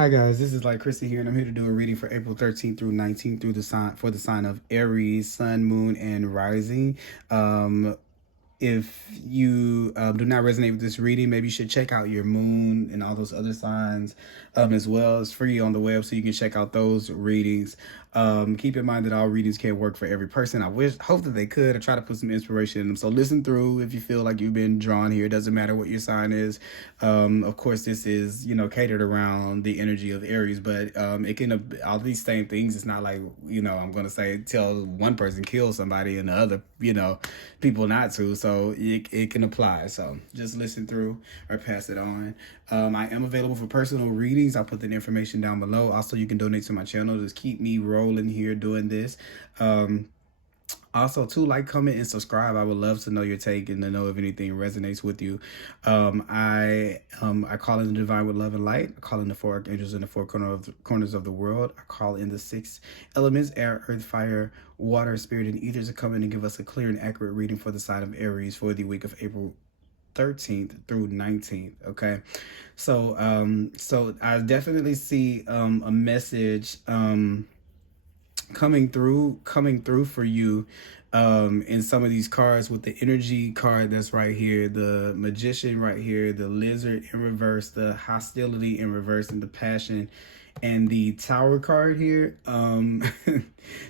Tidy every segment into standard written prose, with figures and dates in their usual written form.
Hi guys, this is Chrissy here, and I'm here to do a reading for April 13th through 19th through the sign for the sign of Aries, Sun, Moon, and Rising. If you do not resonate with this reading, maybe you should check out your moon and all those other signs as well. It's free on the web, so you can check out those readings. Keep in mind that all readings can't work for every person. Hope that they could. I try to put some inspiration in them. So listen through if you feel like you've been drawn here. It doesn't matter what your sign is. Of course, this is, catered around the energy of Aries, but it can, all these same things. It's not like, I'm going to say, tell one person kill somebody and the other, people not to. So it can apply. So just listen through or pass it on. I am available for personal readings. I'll put the information down below. Also, you can donate to my channel. Just keep me rolling here doing this. Also, too, like, comment, and subscribe. I would love to know your take and to know if anything resonates with you. I call in the divine with love and light. I call in the four archangels in the four corners of the world. I call in the six elements: air, earth, fire, water, spirit, and ether to come in and give us a clear and accurate reading for the sign of Aries for the week of April 13th through 19th. Okay, so so I definitely see a message coming through for you in some of these cards, with the energy card that's right here, the magician right here, the lizard in reverse, the hostility in reverse, and the passion, and the tower card here.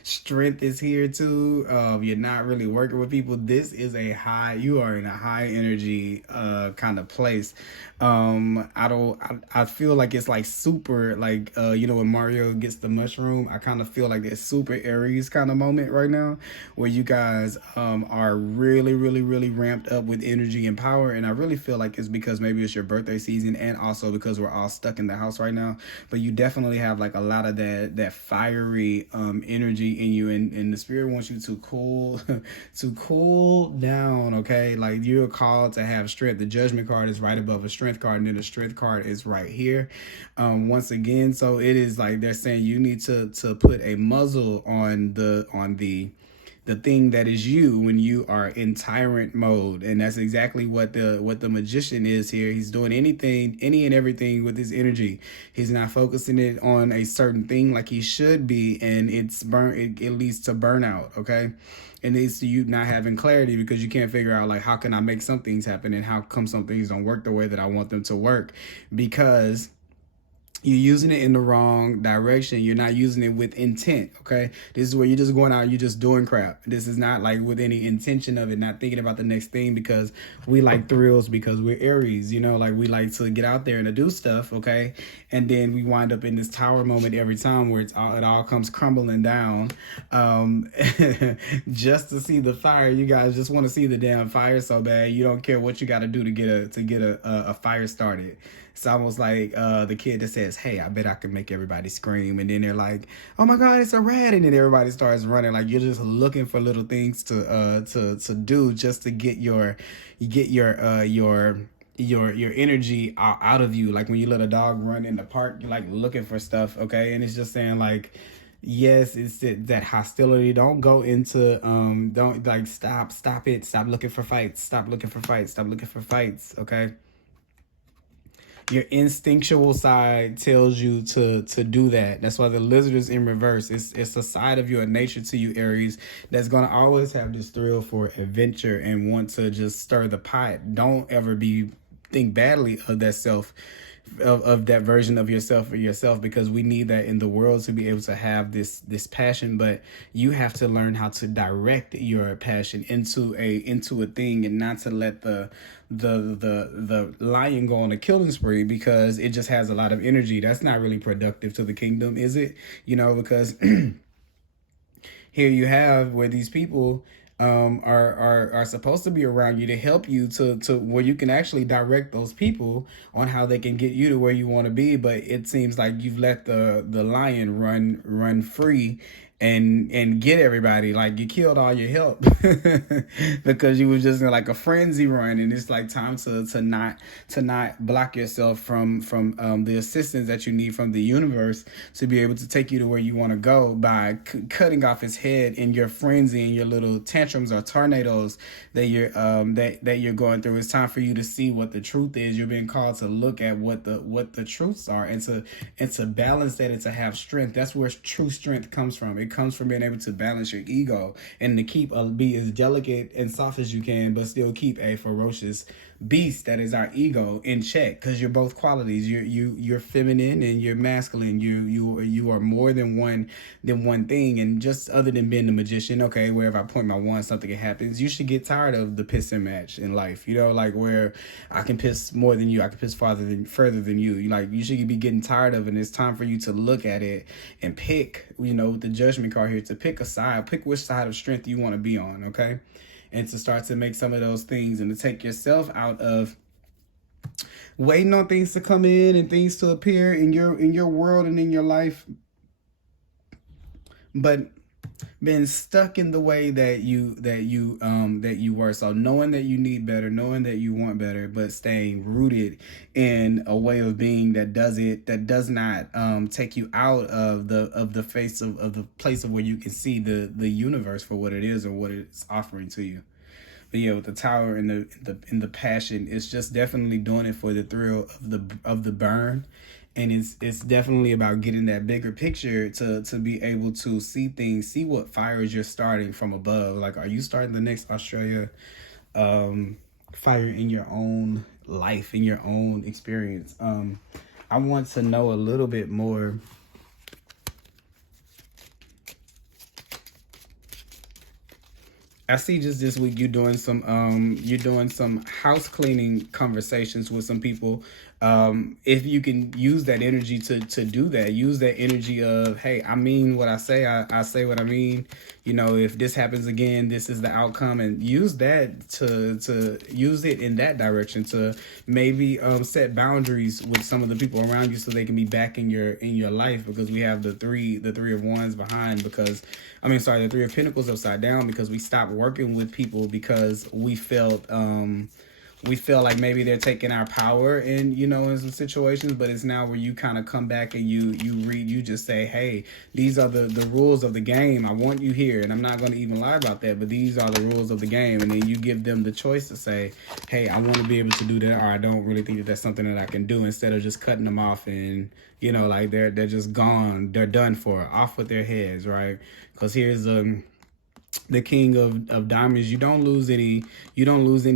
Strength is here too. You're not really working with people. This is you are in a high energy kind of place. I feel like it's like super, like when Mario gets the mushroom, I kind of feel like it's super Aries kind of moment right now, where you guys are really ramped up with energy and power. And I really feel like it's because maybe it's your birthday season, and also because we're all stuck in the house right now. But you definitely have like a lot of that fiery energy in you, and the spirit wants you to cool down. Okay, like, you're called to have strength. The judgment card is right above a strength card, and then the strength card is right here once again. So it is like they're saying you need to put a muzzle on the thing that is you when you are in tyrant mode. And that's exactly what the magician is here. He's doing any and everything with his energy. He's not focusing it on a certain thing like he should be, and it leads to burnout. Okay, it leads to you not having clarity, because you can't figure out, like, how can I make some things happen, and how come some things don't work the way that I want them to work, because you're using it in the wrong direction. You're not using it with intent. Okay, this is where you're just going out and you're just doing crap. This is not like with any intention of it, not thinking about the next thing, because we like thrills, because we're Aries, like, we like to get out there and to do stuff. Okay, and then we wind up in this tower moment every time, where it all comes crumbling down just to see the fire. You guys just want to see the damn fire so bad. You don't care what you got to do to get a fire started. It's almost like the kid that says, "Hey, I bet I can make everybody scream," and then they're like, "Oh my God, it's a rat!" and then everybody starts running. Like, you're just looking for little things to do just to get your energy out of you. Like when you let a dog run in the park, you're like looking for stuff. Okay, and it's just saying, like, yes, it's that hostility. Don't go into don't, like, stop it. Stop looking for fights. Stop looking for fights. Okay. Your instinctual side tells you to do that. That's why the lizard is in reverse. It's a side of your nature to you, Aries, that's going to always have this thrill for adventure and want to just stir the pot. Don't ever think badly of that of that version of yourself, because we need that in the world to be able to have this passion. But you have to learn how to direct your passion into a thing, and not to let the lion go on a killing spree, because it just has a lot of energy. That's not really productive to the kingdom, is it? Because here you have where these people are supposed to be around you to help you to where you can actually direct those people on how they can get you to where you want to be. But it seems like you've let the lion run free, and get everybody. Like, you killed all your help because you was just in like a frenzy run, and it's like time to not block yourself from the assistance that you need from the universe to be able to take you to where you want to go by cutting off his head in your frenzy and your little tantrums or tornadoes that you're that you're going through. It's time for you to see what the truth is. You're being called to look at what the truths are, and to balance that, and to have strength. That's where true strength comes from. It comes from being able to balance your ego and to keep be as delicate and soft as you can, but still keep a ferocious beast that is our ego in check, because you're both qualities. You're feminine and you're masculine. You are more than one thing. And just other than being the magician, okay, where if I point my wand something happens, you should get tired of the pissing match in life, you know, like where I can piss more than you, I can piss further than you. Like, you should be getting tired of it, and it's time for you to look at it and pick, you know, with the judgment card here, to pick a side, pick which side of strength you want to be on, okay? And to start to make some of those things, and to take yourself out of waiting on things to come in and things to appear in your world and in your life, but been stuck in the way that you were. So knowing that you need better, knowing that you want better, but staying rooted in a way of being that does not take you out of the face of the place of where you can see the universe for what it is or what it's offering to you. But yeah, with the tower and the passion, it's just definitely doing it for the thrill of the burn. And it's definitely about getting that bigger picture to be able to see things, see what fires you're starting from above. Like, are you starting the next Australia fire in your own life, in your own experience? I want to know a little bit more. I see just this week you're doing some house cleaning conversations with some people. If you can use that energy to do that, use that energy of, hey, I mean what I say, I say what I mean. You know, if this happens again, this is the outcome, and use that to use it in that direction, to maybe set boundaries with some of the people around you so they can be back in your life, because we have the three of wands behind, because the three of pentacles upside down, because we stopped working with people because we felt like maybe they're taking our power in some situations. But it's now where you kind of come back and you just say, hey, these are the rules of the game. I want you here, and I'm not going to even lie about that, but these are the rules of the game. And then you give them the choice to say, hey, I want to be able to do that, or I don't really think that that's something that I can do, instead of just cutting them off and like they're just gone, they're done for, off with their heads, right? Because here's the king of diamonds. You don't lose any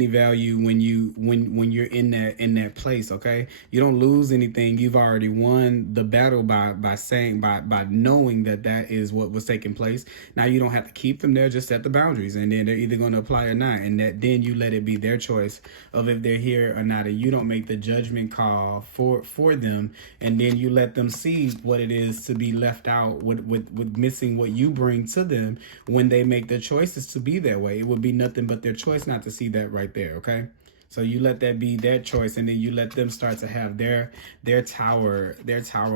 value when you're in that place, okay? You don't lose anything. You've already won the battle by knowing that is what was taking place. Now you don't have to keep them there, just set the boundaries, and then they're either going to apply or not, and then you let it be their choice of if they're here or not, and you don't make the judgment call for them, and then you let them see what it is to be left out with missing what you bring to them when they make the choices to be that way. It would be nothing but their choice not to see that right there, okay? So you let that be their choice, and then you let them start to have their tower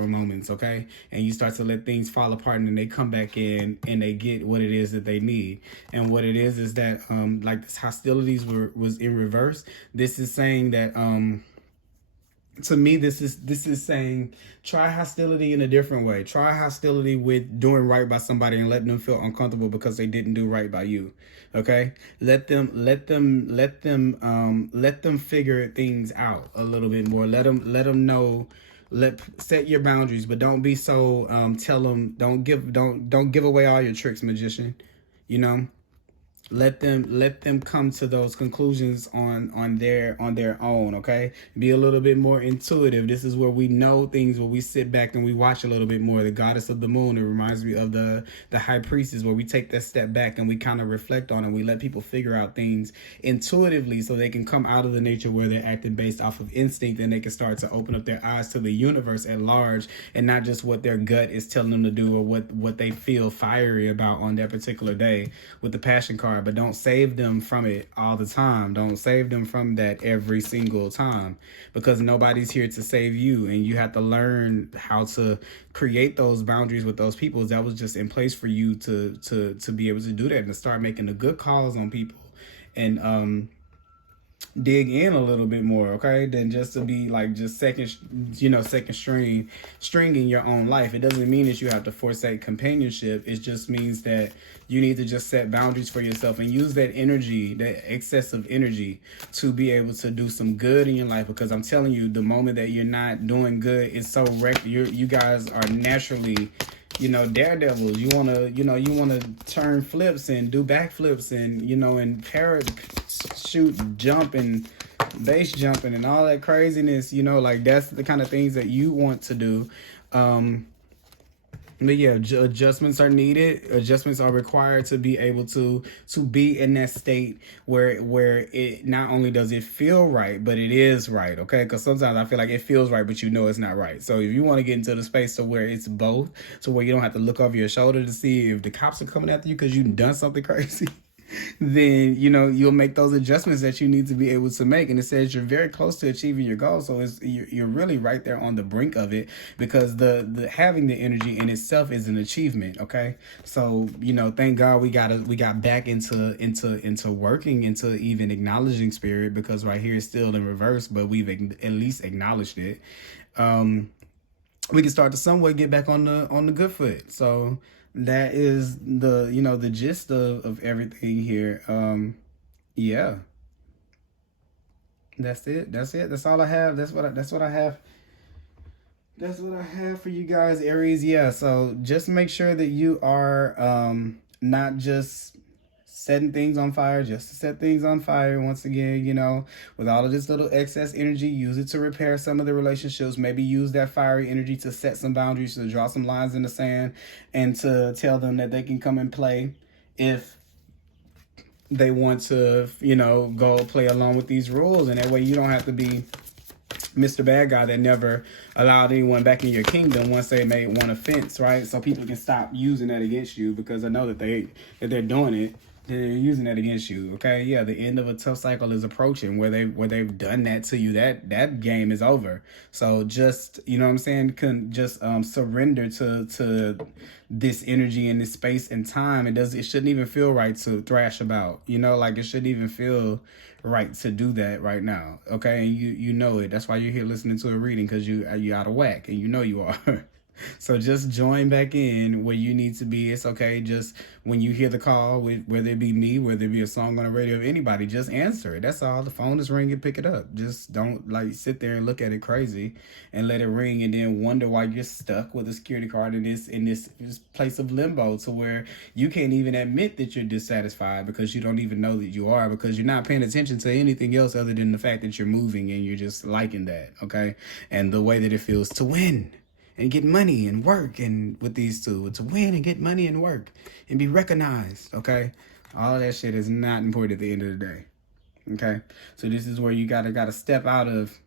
moments, okay? And you start to let things fall apart, and then they come back in and they get what it is that they need. And what it is that like this hostilities was in reverse. This is saying that to me, this is saying, try hostility in a different way. Try hostility with doing right by somebody and letting them feel uncomfortable because they didn't do right by you. Okay, let them figure things out a little bit more. Let them know. Set your boundaries, but don't be so tell them, don't give away all your tricks, magician. Let them come to those conclusions on their own, okay? Be a little bit more intuitive. This is where we know things, where we sit back and we watch a little bit more. The goddess of the moon, it reminds me of the high priestess, where we take that step back and we kind of reflect on it. We let people figure out things intuitively so they can come out of the nature where they're acting based off of instinct, and they can start to open up their eyes to the universe at large, and not just what their gut is telling them to do, or what they feel fiery about on that particular day with the passion card. card, but don't save them from it all the time. Don't save them from that every single time, because nobody's here to save you, and you have to learn how to create those boundaries with those people that was just in place for you to be able to do that and to start making the good calls on people, and dig in a little bit more, okay, than just to be like just second string in your own life. It doesn't mean that you have to forsake companionship. It just means that you need to just set boundaries for yourself and use that energy, that excessive energy, to be able to do some good in your life. Because I'm telling you, the moment that you're not doing good, it's so you guys are naturally, daredevils. You wanna turn flips and do backflips and and parachute jump and base jumping and all that craziness. Like that's the kind of things that you want to do. But yeah, adjustments are needed. Adjustments are required to be able to be in that state where it not only does it feel right, but it is right, okay? Because sometimes I feel like it feels right, but it's not right. So if you want to get into the space to where it's both, so where you don't have to look over your shoulder to see if the cops are coming after you because you've done something crazy, then you'll make those adjustments that you need to be able to make. And it says you're very close to achieving your goal, so you're really right there on the brink of it, because the having the energy in itself is an achievement, okay? So thank God we got back into working, into even acknowledging spirit, because right here it's still in reverse, but we've at least acknowledged it. We can start to somewhat get back on the good foot. So that is the gist of everything here. Yeah, that's it. That's all I have. That's what I have. That's what I have for you guys, Aries. Yeah, so just make sure that you are not just setting things on fire just to set things on fire. Once again, with all of this little excess energy, use it to repair some of the relationships. Maybe use that fiery energy to set some boundaries, to draw some lines in the sand, and to tell them that they can come and play if they want to, go play along with these rules. And that way you don't have to be Mr. Bad Guy that never allowed anyone back in your kingdom once they made one offense, right? So people can stop using that against you, because I know that they're doing it. They're using that against you, okay? Yeah, the end of a tough cycle is approaching where they've done that to you. That game is over. So just, surrender to this energy and this space and time. It shouldn't even feel right to thrash about, it shouldn't even feel right to do that right now, okay? And you know it. That's why you're here listening to a reading, because you out of whack, and you are. So just join back in where you need to be. It's okay. Just when you hear the call, whether it be me, whether it be a song on the radio, anybody, just answer it. That's all. The phone is ringing, pick it up. Just don't sit there and look at it crazy and let it ring and then wonder why you're stuck with a security card in this place of limbo, to where you can't even admit that you're dissatisfied, because you don't even know that you are, because you're not paying attention to anything else other than the fact that you're moving and you're just liking that, okay? And the way that it feels to win and get money and work, and with these two, to win and get money and work and be recognized, okay? All of that shit is not important at the end of the day, okay? So this is where you gotta step out of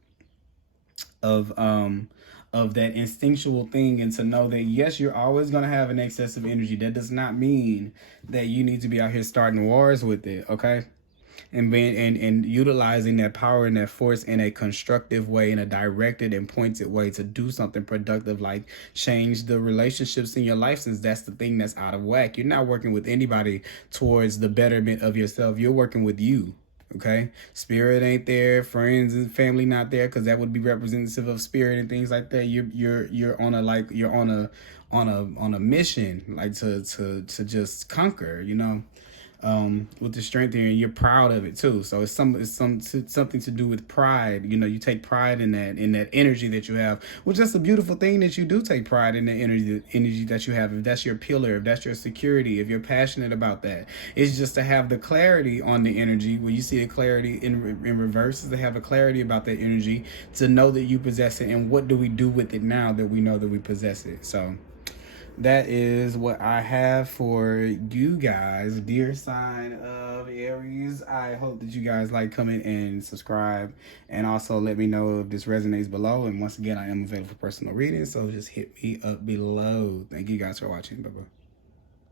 that instinctual thing, and to know that yes, you're always gonna have an excess of energy. That does not mean that you need to be out here starting wars with it, okay? And being and utilizing that power and that force in a constructive way, in a directed and pointed way, to do something productive, like change the relationships in your life, since that's the thing that's out of whack. You're not working with anybody towards the betterment of yourself. You're working with you, okay? Spirit ain't there, friends and family not there, because that would be representative of spirit and things like that. You're on a mission, like to just conquer, with the strength here, and you're proud of it too. So it's something to do with pride. You take pride in that energy that you have, which is a beautiful thing, that you do take pride in the energy that you have. If that's your pillar, if that's your security, if you're passionate about that, it's just to have the clarity on the energy. When you see the clarity in reverse, is to have a clarity about that energy, to know that you possess it, and what do we do with it now that we know that we possess it. So that is what I have for you guys, dear sign of Aries. I hope that you guys like, comment, and subscribe, and also let me know if this resonates below. And once again, I am available for personal readings, so just hit me up below. Thank you guys for watching. Bye-bye.